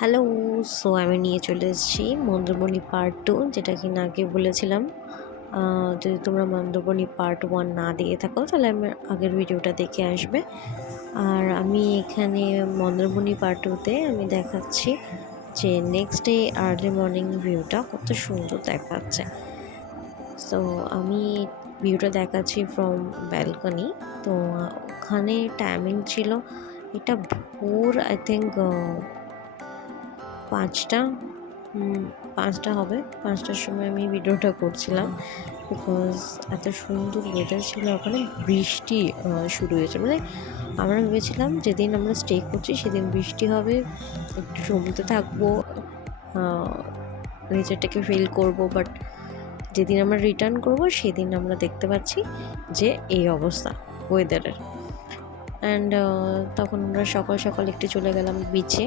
Hello. So আমি নিয়ে চলে এসেছি মন্দারমণি পার্ট 2, যেটা কি না আগে বলেছিলাম। যদি তোমরা মন্দারমণি পার্ট 1 না দিয়ে থাকো তাহলে আমি আগের ভিডিওটা দেখে আসবে। আর আমি এখানে মন্দারমণি পার্ট 2তে আমি দেখাচ্ছি যে নেক্সট ডে আর্লি মর্নিং ভিউটা কত সুন্দর দেখাচ্ছে। সো আমি ভিউটা দেখাচ্ছি ফ্রম ব্যালকনি। তো ওখানে টাইমিং ছিল এটা ভোর আই থিঙ্ক 5টা হবে। 5টার সময় আমি ভিডিওটা করছিলাম বিকজ এত সুন্দর ওয়েদার ছিল। ওখানে বৃষ্টি শুরু হয়েছে, মানে আমরা ভেবেছিলাম যেদিন আমরা স্টে করছি সেদিন বৃষ্টি হবে, একটু সমুদ্রে থাকবো, নেচারটাকে ফিল করব। বাট যেদিন আমরা রিটার্ন করব সেদিন আমরা দেখতে পাচ্ছি যে এই অবস্থা ওয়েদারের। অ্যান্ড তখন আমরা সকাল সকাল একটু চলে গেলাম বিচে।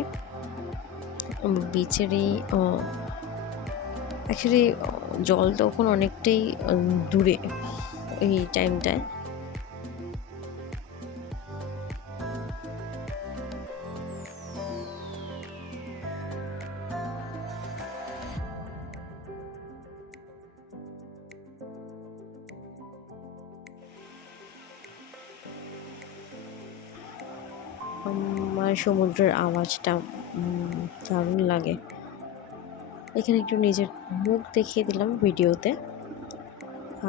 বিচেরই অ্যাকচুয়ালি জল তখন অনেকটাই দূরে এই টাইমটায়। আমার সমুদ্রের আওয়াজটা দারুণ লাগে। এখানে একটু নিজের মুখ দেখিয়ে দিলাম ভিডিওতে।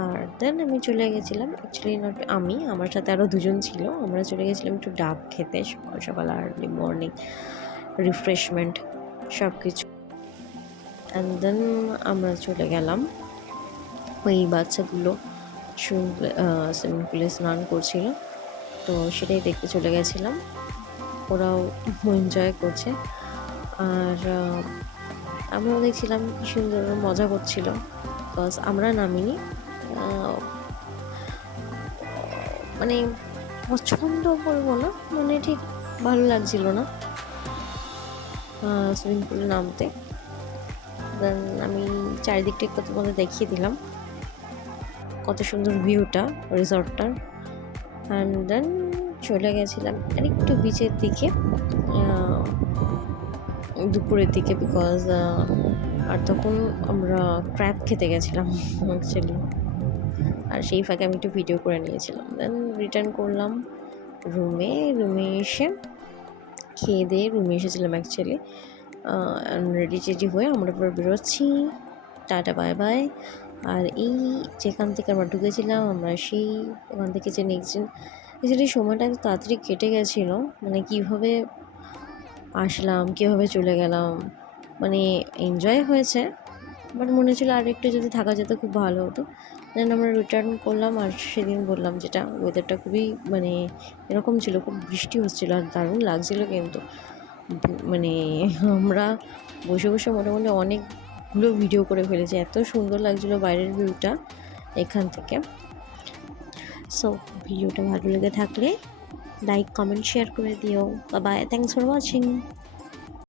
আর দেন আমি চলে গেছিলাম, অ্যাকচুয়ালি নট আমি, আমার সাথে আরও দুজন ছিল। আমরা চলে গেছিলাম একটু ডাব খেতে সকাল সকাল, আর্লি মর্নিং রিফ্রেশমেন্ট সব কিছু। অ্যান্ড দেন আমরা চলে গেলাম, ওই বাচ্চাগুলো সুইমিং পুলে স্নান করছিল, তো সেটাই দেখতে চলে গেছিলাম। ওরাও এনজয় করছে আর আমরাও দেখছিলাম কি সুন্দর মজা করছিল। বিকজ আমরা নামিনি, মানে পছন্দ বলবো না, মানে ঠিক ভালো লাগছিল না সুইমিং পুলে নামতে। দেন আমি চারিদিকটা একটু তোমাদের দেখিয়ে দিলাম কত সুন্দর ভিউটা রিসর্টটার। অ্যান্ড দেন চলে গেছিলাম আর একটু বিচের দিকে দুপুরের দিকে, বিকজ আর তখন আমরা ক্র্যাব খেতে গেছিলাম অ্যাকচুয়ালি। আর সেই ফাঁকে আমি একটু ভিডিও করে নিয়েছিলাম। দেন রিটার্ন করলাম রুমে এসে খেয়ে দিয়ে রুমে এসেছিলাম অ্যাকচুয়ালি। রেডি টেডি হয়ে আমরা পুরো বেরোচ্ছি, টাটা বাই বাই। আর এই যেখান থেকে আমরা ঢুকেছিলাম আমরা সেই ওখান থেকে যে নেক্সট দিন অ্যাকচুয়ালি সময়টা এত তাড়াতাড়ি কেটে গেছিলো, মানে কীভাবে আসলাম কীভাবে চলে গেলাম, মানে এনজয় হয়েছে। বাট মনে হচ্ছিল আর একটু যদি থাকা যেত খুব ভালো হতো। দেন আমরা রিটার্ন করলাম। আর সেদিন বললাম যেটা ওয়েদারটা খুবই মানে এরকম ছিল, খুব বৃষ্টি হচ্ছিলো আর দারুণ লাগছিলো। কিন্তু মানে আমরা বসে বসে মোটামুটি অনেকগুলো ভিডিও করে ফেলেছি, এত সুন্দর লাগছিলো বাইরের ভিউটা এখান থেকে। সো ভিডিওটা ভালো লেগে থাকলে লাইক কমেন্ট শেয়ার করে দিও। Bye bye, thanks for watching.